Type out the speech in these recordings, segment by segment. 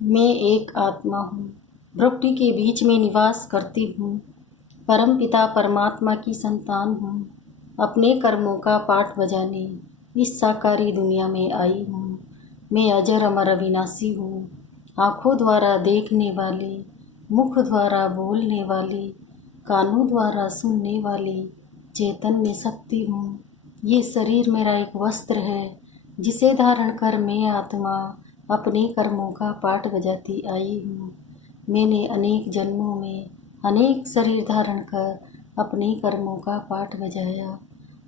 मैं एक आत्मा हूँ, प्रकृति के बीच में निवास करती हूँ। परम पिता परमात्मा की संतान हूँ। अपने कर्मों का पाठ बजाने इस साकारी दुनिया में आई हूँ। मैं अजर अमर अविनाशी हूँ। आँखों द्वारा देखने वाली, मुख द्वारा बोलने वाली, कानों द्वारा सुनने वाली चैतन्य शक्ति हूँ। ये शरीर मेरा एक वस्त्र है जिसे धारण कर मैं आत्मा अपने कर्मों का पाठ बजाती आई हूँ। मैंने अनेक जन्मों में अनेक शरीर धारण कर अपने कर्मों का पाठ बजाया।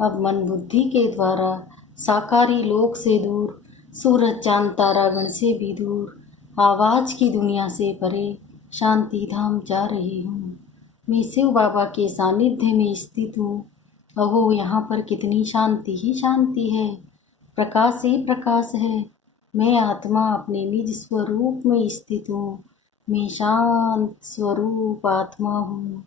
अब मन बुद्धि के द्वारा साकारी लोक से दूर, सूरज चांद तारागण से भी दूर, आवाज की दुनिया से परे शांति धाम जा रही हूँ। मैं शिव बाबा के सानिध्य में स्थित हूँ। अहो, यहाँ पर कितनी शांति ही शांति है, प्रकाश ही प्रकाश है। मैं आत्मा अपने निज स्वरूप में स्थित हूँ। मैं शांत स्वरूप आत्मा हूँ।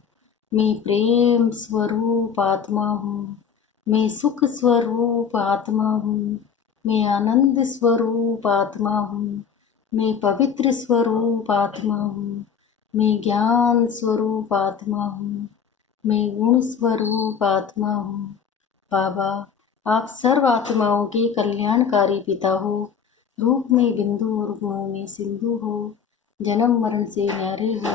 मैं प्रेम स्वरूप आत्मा हूँ। मैं सुख स्वरूप आत्मा हूँ। मैं आनंद स्वरूप आत्मा हूँ। मैं पवित्र स्वरूप आत्मा हूँ। मैं ज्ञान स्वरूप आत्मा हूँ। मैं गुण स्वरूप आत्मा हूँ। बाबा, आप सर्व आत्माओं के कल्याणकारी पिता हो। रूप में बिंदु और गुणों में सिंधु हो। जन्म मरण से न्यारे हो।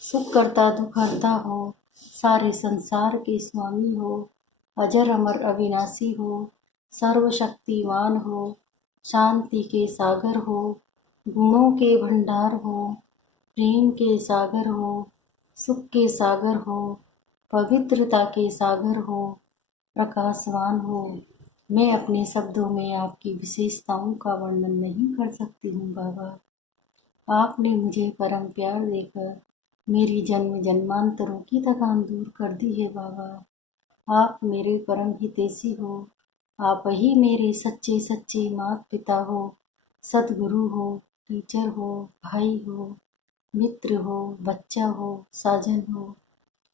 सुख करता दुख हरता हो। सारे संसार के स्वामी हो। अजर अमर अविनाशी हो। सर्वशक्तिमान हो। शांति के सागर हो। गुणों के भंडार हो। प्रेम के सागर हो। सुख के सागर हो। पवित्रता के सागर हो। प्रकाशवान हो। मैं अपने शब्दों में आपकी विशेषताओं का वर्णन नहीं कर सकती हूँ बाबा। आपने मुझे परम प्यार देकर मेरी जन्म जन्मांतरों की थकान दूर कर दी है बाबा। आप मेरे परम हितैषी हो। आप ही मेरे सच्चे सच्चे माता पिता हो, सदगुरु हो, टीचर हो, भाई हो, मित्र हो, बच्चा हो, साजन हो।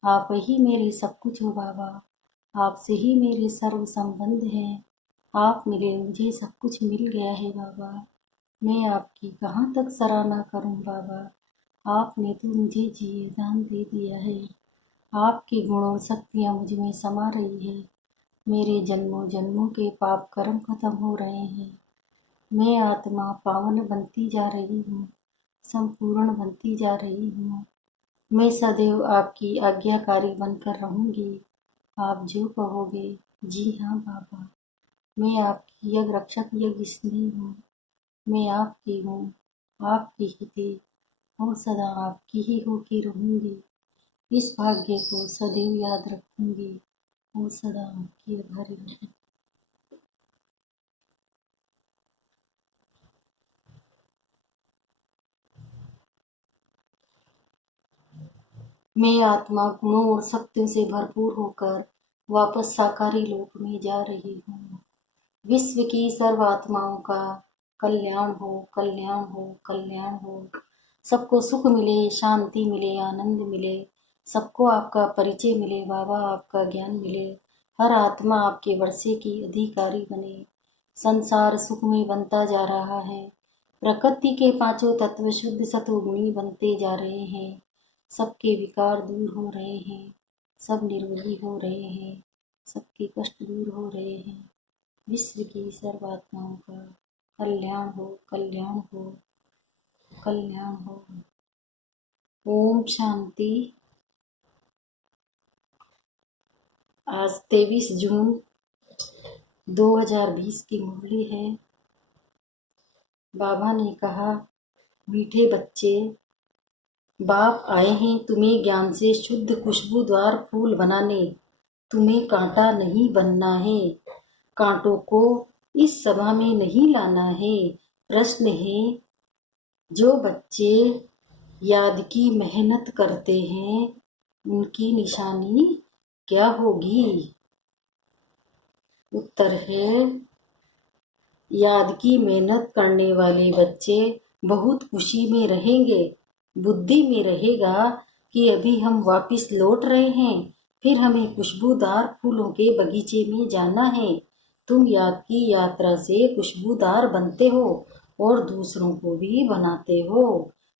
आप ही मेरे सब कुछ हो बाबा। आपसे ही मेरे सर्व संबंध हैं। आप मिले मुझे सब कुछ मिल गया है बाबा। मैं आपकी कहाँ तक सराहना करूं बाबा। आपने तो मुझे जिए दान दे दिया है। आपकी गुण और शक्तियाँ मुझ में समा रही है। मेरे जन्मों जन्मों के पाप कर्म खत्म हो रहे हैं। मैं आत्मा पावन बनती जा रही हूँ, संपूर्ण बनती जा रही हूँ। मैं सदैव आपकी आज्ञाकारी बनकर रहूँगी। आप जो कहोगे। जी हाँ बाबा, मैं आपकी यज्ञ रक्षक यज्ञ स्नेही हूँ। मैं आपकी हूँ, आपकी ही थी और सदा आपकी ही होकर रहूँगी। इस भाग्य को सदैव याद रखूँगी और सदा आपकी आभारी रहूँगी। मैं आत्मा गुणों और शक्तियों से भरपूर होकर वापस साकारी लोक में जा रही हूँ। विश्व की सर्व आत्माओं का कल्याण हो, कल्याण हो, कल्याण हो। सबको सुख मिले, शांति मिले, आनंद मिले। सबको आपका परिचय मिले बाबा, आपका ज्ञान मिले। हर आत्मा आपके वर्षे की अधिकारी बने। संसार सुखमय बनता जा रहा है। प्रकृति के पांचों तत्व शुद्ध सत्वगुणी बनते जा रहे हैं। सबके विकार दूर हो रहे हैं। सब निर्मली हो रहे हैं। सबके कष्ट दूर हो रहे हैं। विश्व की सर्वात्माओं का कल्याण हो, कल्याण हो, कल्याण हो। ओम शांति। आज 23 जून 2020 की मुरली है। बाबा ने कहा, मीठे बच्चे, बाप आए हैं तुम्हें ज्ञान से शुद्ध खुशबूदार फूल बनाने। तुम्हें कांटा नहीं बनना है। कांटों को इस सभा में नहीं लाना है। प्रश्न है, जो बच्चे याद की मेहनत करते हैं उनकी निशानी क्या होगी? उत्तर है, याद की मेहनत करने वाले बच्चे बहुत खुशी में रहेंगे। बुद्धि में रहेगा कि अभी हम वापस लौट रहे हैं, फिर हमें खुशबूदार फूलों के बगीचे में जाना है। तुम याद की यात्रा से खुशबूदार बनते हो और दूसरों को भी बनाते हो।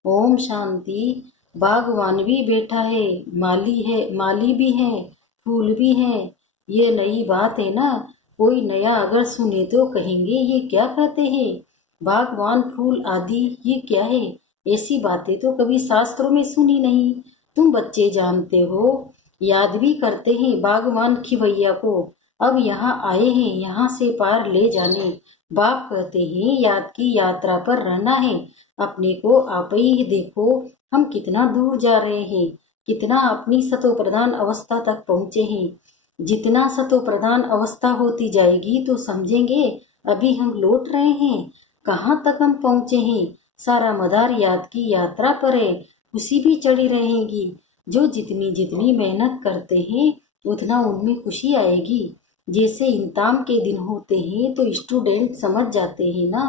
ओम शांति। बागवान भी बैठा है, माली भी है, फूल भी है। ये नई बात है ना। कोई नया अगर सुने तो कहेंगे ये क्या कहते हैं, बागवान फूल आदि ये क्या है। ऐसी बातें तो कभी शास्त्रों में सुनी नहीं। तुम बच्चे जानते हो, याद भी करते हैं बागवान खिवैया को। अब यहाँ आए हैं यहाँ से पार ले जाने। बाप कहते हैं याद की यात्रा पर रहना है। अपने को आप ही देखो, हम कितना दूर जा रहे हैं, कितना अपनी सतो प्रधान अवस्था तक पहुँचे हैं। जितना सतो प्रधान अवस्था होती जाएगी तो समझेंगे अभी हम लौट रहे हैं, कहाँ तक हम पहुँचे हैं। सारा मदार याद की यात्रा पर है, खुशी भी चढ़ी रहेगी। जो जितनी जितनी मेहनत करते हैं उतना उनमें खुशी आएगी। जैसे इम्तिहान के दिन होते हैं तो स्टूडेंट समझ जाते हैं ना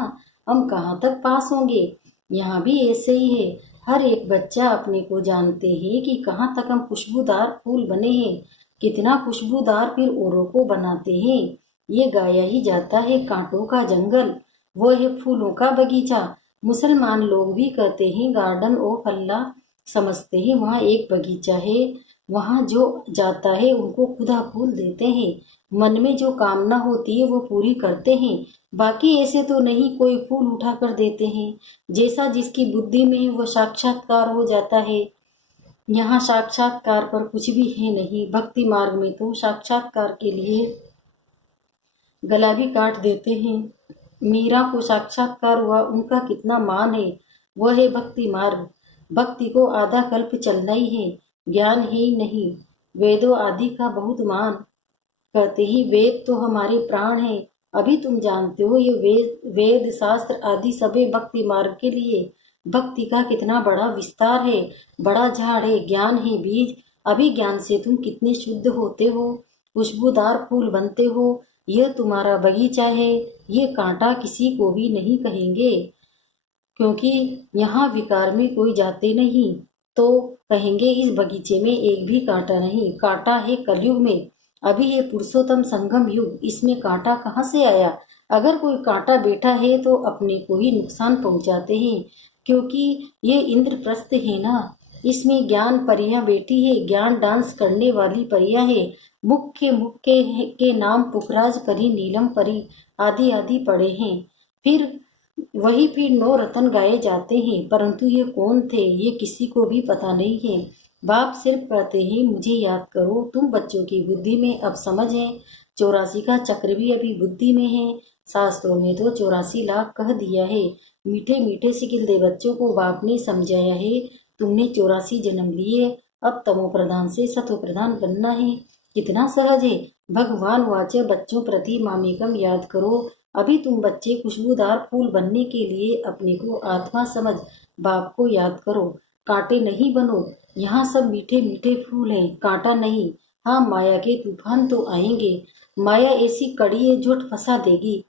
हम कहाँ तक पास होंगे। यहाँ भी ऐसे ही है, हर एक बच्चा अपने को जानते हैं कि कहाँ तक हम खुशबूदार फूल बने हैं, कितना खुशबूदार फिर औरों को बनाते हैं। ये गाया ही जाता है कांटों का जंगल, वो है फूलों का बगीचा। मुसलमान लोग भी कहते हैं गार्डन ऑफ अल्लाह, समझते हैं वहाँ एक बगीचा है। वहाँ जो जाता है उनको खुदा फूल देते हैं। मन में जो कामना होती है वो पूरी करते हैं। बाकी ऐसे तो नहीं कोई फूल उठा कर देते हैं, जैसा जिसकी बुद्धि में है वो साक्षात्कार हो जाता है। यहाँ साक्षात्कार पर कुछ भी है नहीं। भक्ति मार्ग में तो साक्षात्कार के लिए गला भी काट देते हैं। मीरा को साक्षात्कार हुआ, उनका कितना मान है। वह है भक्ति मार्ग। भक्ति को आधा कल्प चलना ही है, ज्ञान ही नहीं। वेदों आदि का बहुत मान, कहते ही वेद तो हमारे प्राण है। अभी तुम जानते हो ये वेद शास्त्र आदि सभी भक्ति मार्ग के लिए। भक्ति का कितना बड़ा विस्तार है, बड़ा झाड़ है, ज्ञान है बीज। अभी ज्ञान से तुम कितने शुद्ध होते हो, खुशबूदार फूल बनते हो। यह तुम्हारा बगीचा है, ये कांटा किसी को भी नहीं कहेंगे, क्योंकि यहाँ विकार में कोई जाते नहीं तो कहेंगे इस बगीचे में एक भी कांटा नहीं। कांटा है कलयुग में, अभी ये पुरुषोत्तम संगम युग, इसमें कांटा कहाँ से आया। अगर कोई कांटा बैठा है तो अपने को ही नुकसान पहुंचाते हैं, क्योंकि ये इंद्रप्रस्थ है ना। इसमें ज्ञान परियां बैठी है, ज्ञान डांस करने वाली परियां है। मुख के नाम पुखराज परी, नीलम परी आदि आदि पड़े हैं। फिर वही फिर 9 रतन गाए जाते हैं, परंतु ये कौन थे ये किसी को भी पता नहीं है। बाप सिर्फ कहते हैं मुझे याद करो। तुम बच्चों की बुद्धि में अब समझ है, 84 का चक्र भी अभी बुद्धि में है। शास्त्रों में तो 84 लाख कह दिया है। मीठे मीठे सिकिलदे बच्चों को बाप ने समझाया है, तुमने 84 जन्म लिए, अब तमो प्रधान से सतो प्रधान बनना है। कितना सहज है। भगवान वाचे बच्चों प्रति मामेकम याद करो। अभी तुम बच्चे खुशबूदार फूल बनने के लिए अपने को आत्मा समझ बाप को याद करो। कांटे नहीं बनो, यहाँ सब मीठे मीठे फूल हैं, कांटा नहीं। हाँ, माया के तूफान तो आएंगे, माया ऐसी कड़ी है झूठ फंसा देगी,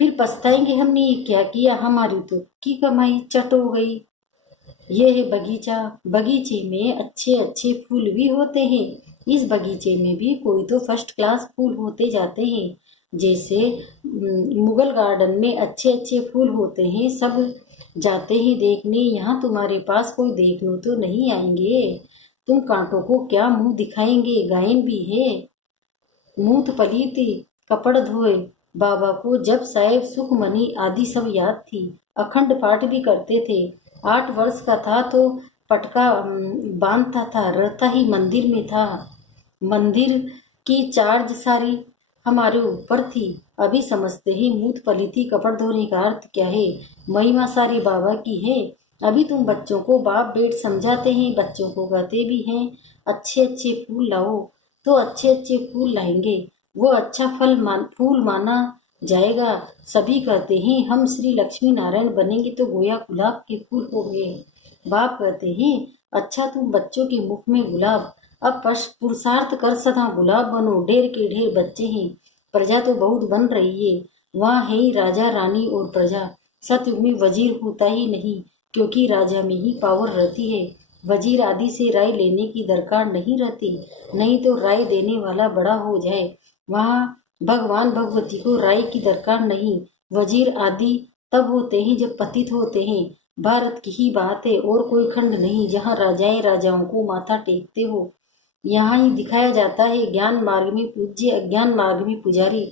फिर पछताएंगे हमने ये क्या किया, हमारी तो की कमाई चट हो गई। ये है बगीचा, बगीचे में अच्छे अच्छे फूल भी होते हैं। इस बगीचे में भी कोई तो फर्स्ट क्लास फूल होते जाते हैं। जैसे मुगल गार्डन में अच्छे अच्छे फूल होते हैं, सब जाते हैं देखने। यहाँ तुम्हारे पास कोई देखने तो नहीं आएंगे। तुम कांटों को क्या मुंह दिखाएंगे, गायन भी है। मूत पलीती कपड़ धोए, बाबा को जब साहेब सुखमनी आदि सब याद थी। अखंड पाठ भी करते थे। 8 वर्ष का था तो पटका बांधता था, रहता ही मंदिर में था। मंदिर की चार्ज सारी हमारे ऊपर थी। अभी समझते ही मूत पलीती कपड़ धोने का अर्थ क्या है। महिमा सारी बाबा की है। अभी तुम बच्चों को बाप बेट समझाते हैं, बच्चों को कहते भी हैं अच्छे अच्छे फूल लाओ, तो अच्छे अच्छे फूल लाएंगे, वो अच्छा फूल माना जाएगा। सभी कहते हैं हम श्री लक्ष्मी नारायण बनेंगे तो गोया गुलाब के फूल होंगे। बाप कहते हैं अच्छा तुम बच्चों के मुख में गुलाब, अब पुरुषार्थ कर सदा गुलाब बनो। ढेर के ढेर बच्चे हैं, प्रजा तो बहुत बन रही है। वहाँ है ही राजा रानी और प्रजा। सतयुग में वजीर होता ही नहीं, क्योंकि राजा में ही पावर रहती है। वजीर आदि से राय लेने की दरकार नहीं रहती, नहीं तो राय देने वाला बड़ा हो जाए। वहाँ भगवान भगवती को राय की दरकार नहीं, वजीर आदि तब होते हैं जब पतित होते हैं। भारत की ही बात है, और कोई खंड नहीं जहाँ राजाएं राजाओं को माथा टेकते हो। यहाँ ही दिखाया जाता है ज्ञान मार्ग में पूज्य, अज्ञान मार्ग में पुजारी।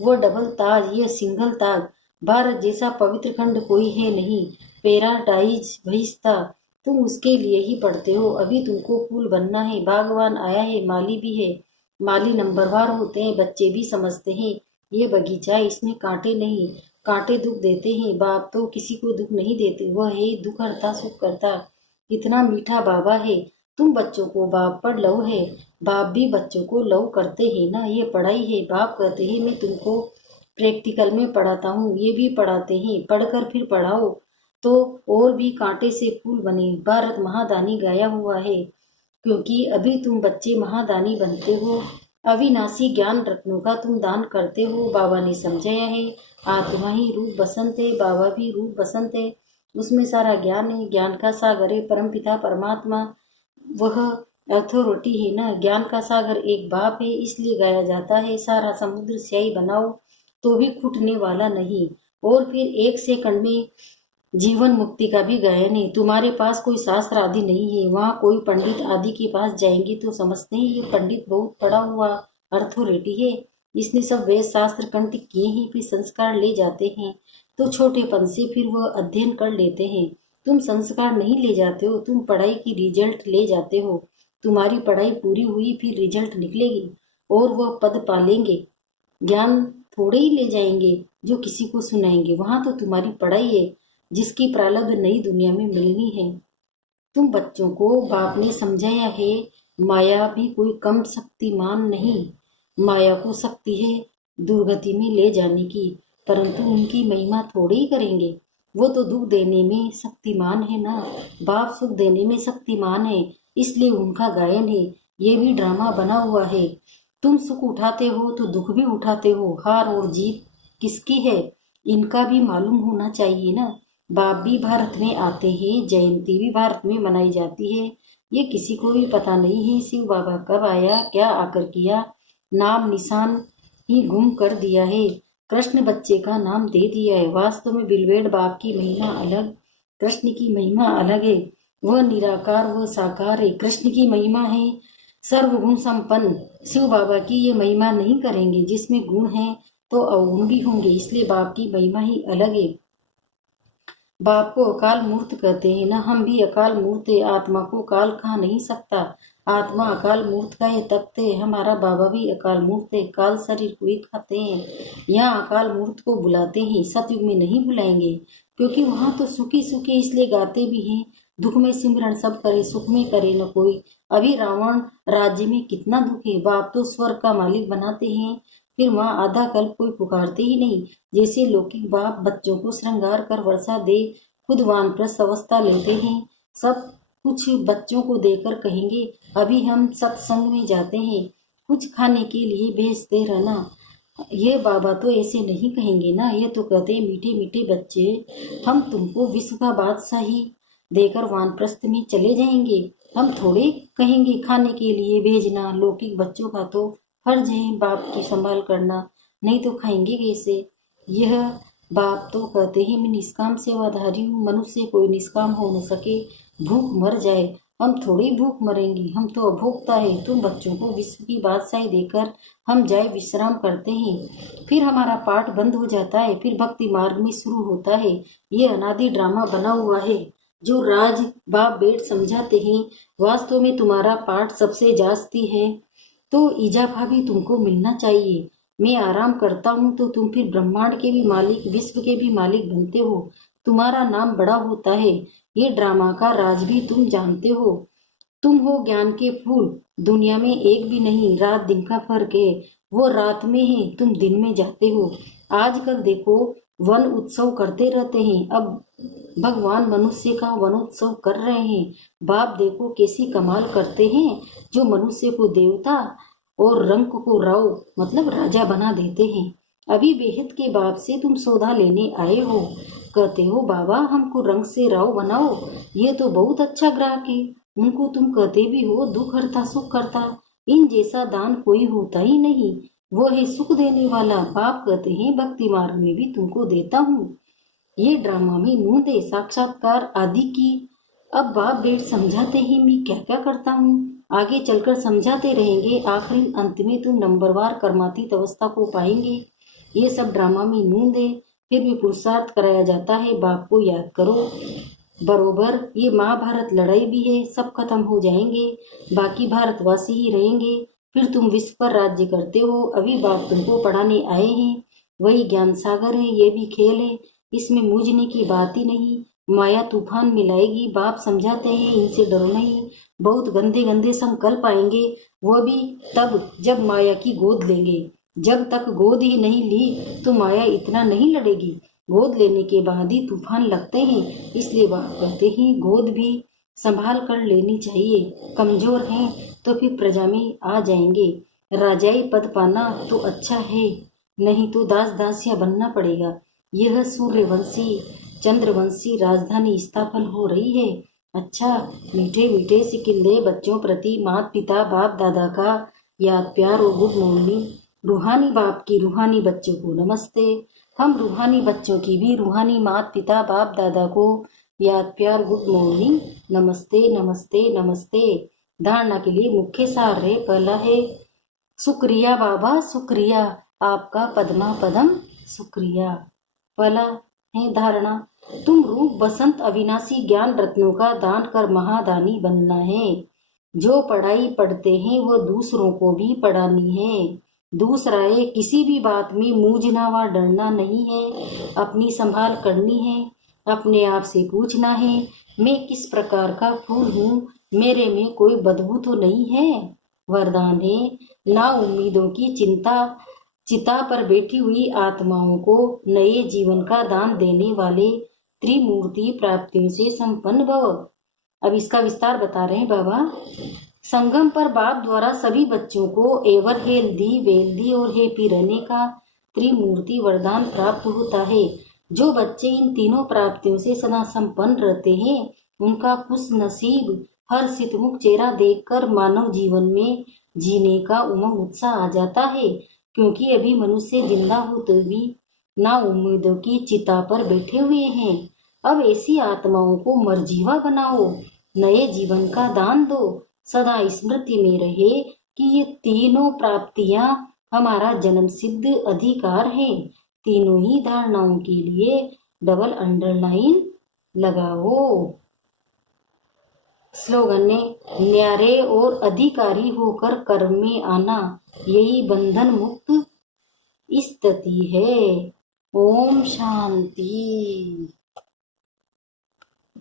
वो डबल ताज, यह सिंगल ताज। भारत जैसा पवित्र खंड कोई है नहीं। पैराडाइज बहिश्ता, तुम उसके लिए ही पढ़ते हो। अभी तुमको फूल बनना है। बागवान आया है, माली भी है। माली नंबरवार होते हैं, बच्चे भी समझते हैं। ये बगीचा, इसमें कांटे नहीं। कांटे दुख देते हैं, बाप तो किसी को दुख नहीं देते। वह है दुख हरता सुख करता। इतना मीठा बाबा है। तुम बच्चों को बाप पर लव है। बाप भी बच्चों को लव करते हैं ना। ये पढ़ाई है। बाप कहते हैं मैं तुमको प्रैक्टिकल में पढ़ाता हूँ। ये भी पढ़ाते हैं, पढ़कर फिर पढ़ाओ तो और भी कांटे से फूल बने। भारत महादानी गाया हुआ है, क्योंकि अभी तुम बच्चे महादानी बनते हो। अविनाशी ज्ञान रत्नों का तुम दान करते हो। बाबा ने समझाया है, आत्मा ही रूप बसंत है, बाबा भी रूप बसंत है। उसमें सारा ज्ञान है। ज्ञान का सागर है परमपिता परमात्मा। वह अथॉरिटी है ना। ज्ञान का सागर एक बाप है, इसलिए गाया जाता है सारा समुद्र स्याही बनाओ तो भी फूटने वाला नहीं। और फिर एक सेकंड में जीवन मुक्ति का भी गायन है। तुम्हारे पास कोई शास्त्र आदि नहीं है। वहाँ कोई पंडित आदि के पास जाएंगे तो समझते हैं ये पंडित बहुत पढ़ा हुआ अथॉरिटी है, इसने सब वेद शास्त्र कंठ किए हैं। फिर संस्कार ले जाते हैं तो छोटेपन से फिर वह अध्ययन कर लेते हैं। तुम संस्कार नहीं ले जाते हो, तुम पढ़ाई की रिजल्ट ले जाते हो। तुम्हारी पढ़ाई पूरी हुई, फिर रिजल्ट निकलेगी और वह पद पालेंगे। ज्ञान थोड़े ही ले जाएंगे जो किसी को सुनाएंगे। वहां तो तुम्हारी पढ़ाई है जिसकी प्रारब्ध नई दुनिया में मिलनी है। तुम बच्चों को बाप ने समझाया है, माया भी कोई कम शक्तिमान नहीं। माया को शक्ति है दुर्गति में ले जाने की, परंतु उनकी महिमा थोड़ी ही करेंगे। वो तो दुख देने में शक्तिमान है ना। बाप सुख देने में शक्तिमान है, इसलिए उनका गायन है। ये भी ड्रामा बना हुआ है। तुम सुख उठाते हो तो दुख भी उठाते हो। हार और जीत किसकी है, इनका भी मालूम होना चाहिए ना। बाप भी भारत में आते हैं, जयंती भी भारत में मनाई जाती है। ये किसी को भी पता नहीं है शिव बाबा कब आया, क्या आकर किया। नाम निशान ही गुम कर दिया है। कृष्ण बच्चे का नाम दे दिया है। वास्तव में बिलवेड़ बाप की महिमा अलग, कृष्ण की महिमा अलग है। वह निराकार, वह साकार है। कृष्ण की महिमा है सर्वगुण संपन्न। शिव बाबा की ये महिमा नहीं करेंगे। जिसमें गुण है तो अवगुण भी होंगे, इसलिए बाप की महिमा ही अलग है। बाप को अकाल मूर्त कहते हैं ना। हम भी अकाल मूर्त है। आत्मा को काल खा नहीं सकता। आत्मा अकाल मूर्त का ये तख्त है। हमारा बाबा भी अकाल मूर्त है, काल शरीर को ही खाते हैं। यहाँ अकाल मूर्त को बुलाते हैं, सतयुग में नहीं बुलाएंगे, क्योंकि वहाँ तो सुखी सुखी इसलिए गाते भी हैं, दुख में सिमरन सब करे, सुख में करे न कोई। अभी रावण राज्य में कितना दुख है। बाप तो स्वर्ग का मालिक बनाते हैं, फिर वहाँ आधा कल्प कोई पुकारते ही नहीं। जैसे लौकिक बाप बच्चों को श्रृंगार कर वर्षा दे, खुद वानप्रस्थ अवस्था लेते हैं। सब कुछ बच्चों को देकर कहेंगे अभी हम सत्संग में जाते हैं, कुछ खाने के लिए भेजते रहना। ये बाबा तो ऐसे नहीं कहेंगे ना। ये तो कहते हैं मीठे मीठे बच्चे, हम तुमको विश्व का बादशाही देकर वानप्रस्थ में चले जाएंगे। हम थोड़े कहेंगे खाने के लिए भेजना। लौकिक बच्चों का तो फर्ज है बाप की संभाल करना, नहीं तो खाएंगे कैसे। यह बाप तो कहते हैं मैं निष्काम सेवाधारी हूँ, मनुष्य कोई निष्काम हो न सके, भूख मर जाए। हम थोड़ी भूख मरेंगे, हम तो अभोक्ता है। तुम बच्चों को विश्व की बादशाही देकर हम जाए विश्राम करते हैं, फिर हमारा पाठ बंद हो जाता है, फिर भक्ति मार्ग में शुरू होता है। ये अनादि ड्रामा बना हुआ है जो राज बाप बेट समझाते हैं। वास्तव में तुम्हारा पाठ सबसे जास्ती है, तो इजाफा भी तुमको मिलना चाहिए। मैं आराम करता हूँ तो तुम फिर ब्रह्मांड के भी मालिक, विश्व के भी मालिक बनते हो। तुम्हारा नाम बड़ा होता है। ये ड्रामा का राज भी तुम जानते हो। तुम हो ज्ञान के फूल, दुनिया में एक भी नहीं। रात दिन का फर्क है, वो रात में है, तुम दिन में जाते हो। आजकल देखो वन उत्सव करते रहते हैं, अब भगवान मनुष्य का वनोत्सव कर रहे हैं। बाप देखो कैसी कमाल करते हैं, जो मनुष्य को देवता और रंक को राव मतलब राजा बना देते हैं। अभी बेहद के बाप से तुम सौदा लेने आए हो, कहते हो बाबा हमको रंग से राव बनाओ। ये तो बहुत अच्छा ग्राहक है। उनको तुम कहते भी हो दुख हरता सुख करता। इन जैसा दान कोई होता ही नहीं, वो है सुख देने वाला। बाप कहते हैं भक्ति मार्ग में भी तुमको देता हूँ। ये ड्रामा में नूंदे साक्षात्कार आदि की। अब बाप बेट समझाते ही मैं क्या क्या करता हूँ, आगे चलकर समझाते रहेंगे। आखिरी अंत में तुम नंबरवार कर्मातीत अवस्था को पाएंगे। ये सब ड्रामा में नूंदे, फिर भी पुरुषार्थ कराया जाता है। बाप को याद करो बरोबर। ये महाभारत लड़ाई भी है, सब खत्म हो जाएंगे, बाकी भारतवासी ही रहेंगे। फिर तुम विश्व पर राज्य करते हो। अभी बाप तुमको पढ़ाने आए हैं, वही ज्ञान सागर है, ये भी खेल है, इसमें मूझने की बात ही नहीं। माया तूफान मिलाएगी। बाप समझाते हैं इनसे डरो नहीं, बहुत गंदे गंदे संकल्प आएंगे, वो भी तब जब माया की गोद लेंगे। जब तक गोद ही नहीं ली तो माया इतना नहीं लड़ेगी, गोद लेने के बाद ही तूफान लगते हैं। इसलिए बाप कहते हैं गोद भी संभाल कर लेनी चाहिए। कमजोर हैं तो फिर प्रजा में आ जाएंगे। राजाई पद पाना तो अच्छा है, नहीं तो दास दासिया बनना पड़ेगा। यह सूर्यवंशी चंद्रवंशी राजधानी स्थापन हो रही है। अच्छा, मीठे मीठे सिकिंदे बच्चों प्रति माता पिता बाप दादा का याद प्यार और गुड मॉर्निंग। रूहानी बाप की रूहानी बच्चों को नमस्ते। हम रूहानी बच्चों की भी रूहानी माता पिता बाप दादा को याद प्यार गुड मॉर्निंग, नमस्ते नमस्ते नमस्ते। धारणा के लिए मुख्य सार है। पहला है शुक्रिया बाबा शुक्रिया, आपका पद्मा पदम शुक्रिया। पहला है धारणा, तुम रूप बसंत अविनाशी ज्ञान रत्नों का दान कर महादानी बनना है। जो पढ़ाई पढ़ते हैं वो दूसरों को भी पढ़ानी है। दूसरा है किसी भी बात में मूझना व डरना नहीं है, अपनी संभाल करनी है। अपने आप से पूछना है मैं किस प्रकार का फूल हूँ, मेरे में कोई बदबू तो नहीं है। वरदान है ना उम्मीदों की चिता पर बैठी हुई आत्माओं को नए जीवन का दान देने वाले त्रिमूर्ति प्राप्तियों से संपन्न भव। अब इसका विस्तार बता रहे हैं बाबा। संगम पर बाप द्वारा सभी बच्चों को एवर हेल्दी वेल्दी और हैप्पी रहने का त्रिमूर्ति वरदान प्राप्त होता है। जो बच्चे इन तीनों प्राप्तियों से सदा संपन्न रहते हैं उनका खुश नसीब हर सितमुख चेहरा देखकर मानव जीवन में जीने का उमंग उत्साह आ जाता है। क्योंकि अभी मनुष्य जिंदा होते भी ना उम्मीदों की चिता पर बैठे हुए हैं। अब ऐसी आत्माओं को मरजीवा बनाओ, नए जीवन का दान दो। सदा स्मृति में रहे कि ये तीनों प्राप्तियां हमारा जन्म सिद्ध अधिकार हैं। तीनों ही धारणाओं के लिए डबल अंडरलाइन लगाओ। स्लोगन है न्यारे और अधिकारी होकर कर्म में आना, यही बंधन मुक्त स्थिति है। ओम शांति।